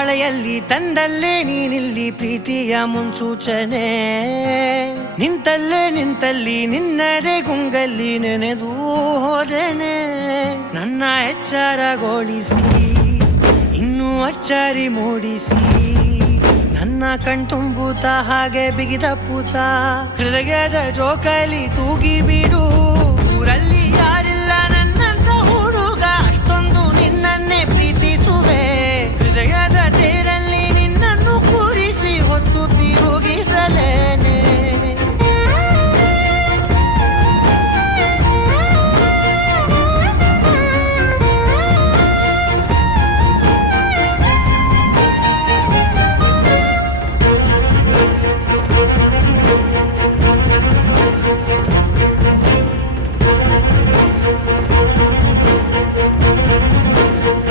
ಮಳೆಯಲ್ಲಿ ತಂದಲ್ಲೇ ನೀನಿಲ್ಲಿ ಪ್ರೀತಿಯ ಮುನ್ಸೂಚನೆ ನಿಂತಲ್ಲಿ ನಿನ್ನದೇ ಗುಂಗಲ್ಲಿ ನೆನೆದು ಹೋದೆನೆ ನನ್ನ ಎಚ್ಚರಗೊಳಿಸಿ ಇನ್ನೂ ಅಚ್ಚರಿ ಮೂಡಿಸಿ ನನ್ನ ಕಣ್ತುಂಬುತ್ತ ಹಾಗೆ ಬಿಗಿದ ಪೂತ ಹೃದಯದ ಜೋಕಾಲಿ ತೂಗಿ ಬಿಡು